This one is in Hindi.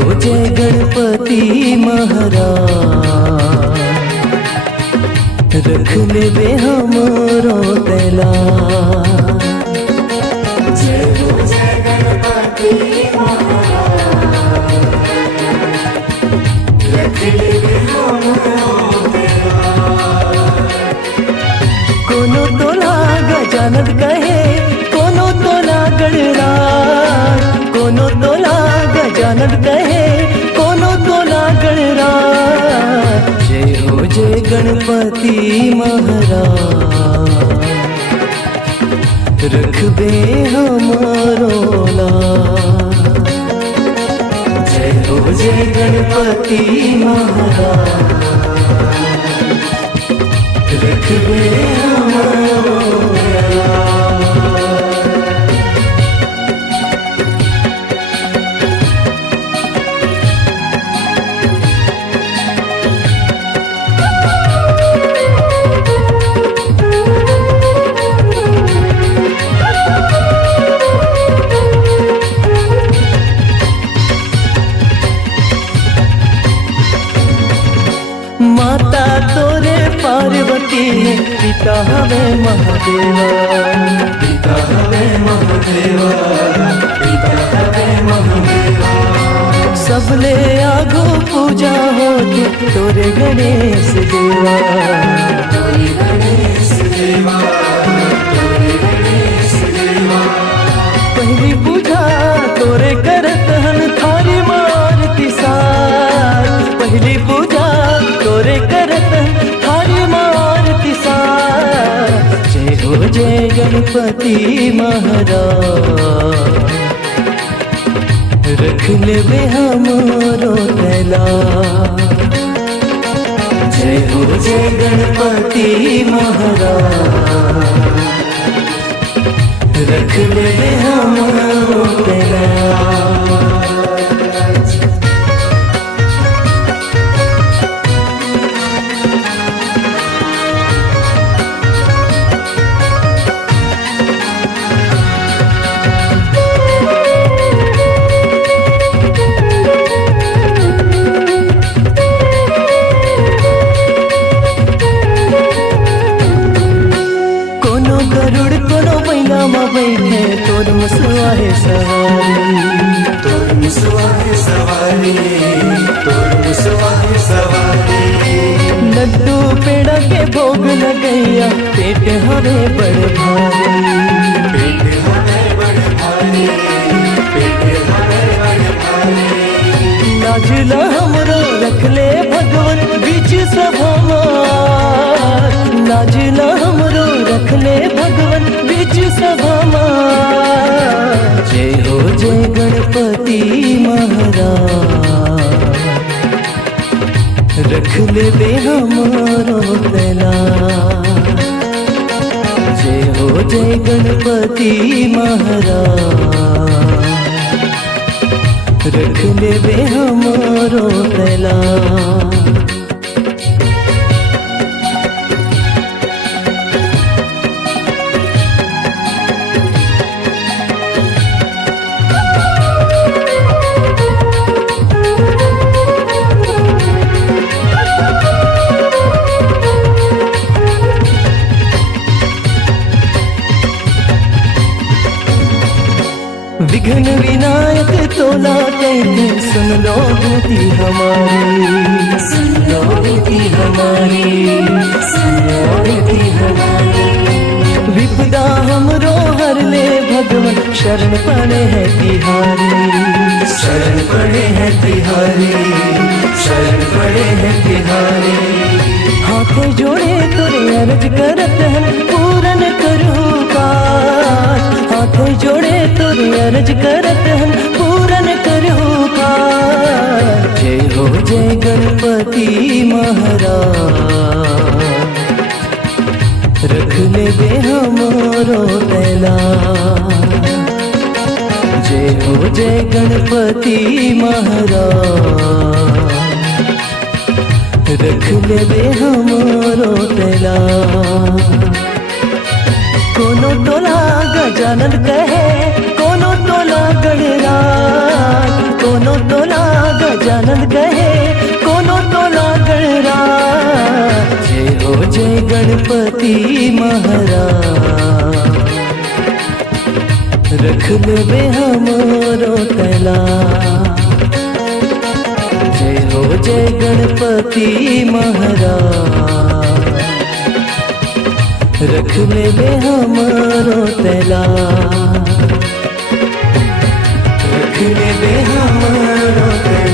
हो जय गणपति महाराज, रख लेबे हमरो तैला। जय हो जय गणपति महाराज, रख लेबे हमरो तैला। कोनो तोला गजानन कहे, कोनो तोला गणराज, कोनो तोला गजानन कहे, कोनो तोला गणराज। जय हो जय गणपति महाराज, रखबे हमरो लाज। जय हो जय गणपति महाराज, रखबे हमरो लाज। माता तोरे पार्वती, पिता हवे महादेवा, पिता हवे महादेवा, पिता हवे महादेवा। सबले आगो पूजा होती तोरे गणेश देवा, तोरे गणेश देवा, तोरे गणेश देवा। पहली पूजा तोरे करत हन थारी मारती सार, पहली पूजा तोरे करत थारी मारती सार। जय हो जय गणपति महाराज, रख लेबे हमरो तैला। जय हो जय गणपति महाराज, रख लेबे हमरो तैला। गरुड़ कोनो मैना में बैठे, तोर मुसवा है सवारी, तोर मुसवा है सवारी, तोर मुसवा है सवारी। लड्डू पेड़ा के भोग लगैया, पेट हवे बड़ भारी, पेट हवे बड़ भारी, पेट हवे बड़ भारी। नाजुला हमरो रख ले भगवन बीच सभा मार, नाजुला हमरो रख ले भगवन बीच सभा मार। जय हो जय गणपति महाराज, रख लेबे हमरो तैला। जय हो जय गणपति महाराज, रख लेबे हमरो तैला। विघ्न विनायक तोला कहते, सुन लो विनती हमारी, सुन लो विनती हमारी, सुन लो विनती हमारी। विपदा हमरो हर ले भगवन, शरण पड़े है तिहारी, शरण पड़े हैं तिहारी, शरण पड़े हैं तिहारी। हाथ जोड़े तोरे अर्ज करत हैं, पूरन करू काज। हाथ जोड़े तोरे अर्ज करत हैं, पूरन करू काज। जय हो जय गणपति महाराज, रख लेबे हमरो तैला। जय हो जय गणपति महाराज, रख लेबे हमरो तैला। कोनो तोला गजानन कहे, कोनो तोला गणराज कोनो तोला गजानन कहे कोनो तोला गणराज जय हो जय गणपति महाराज रख लेबे हमरो तैला जय हो जय गणपति महाराज रख लेबे हमरो तैला रख लेबे हमरो तैला।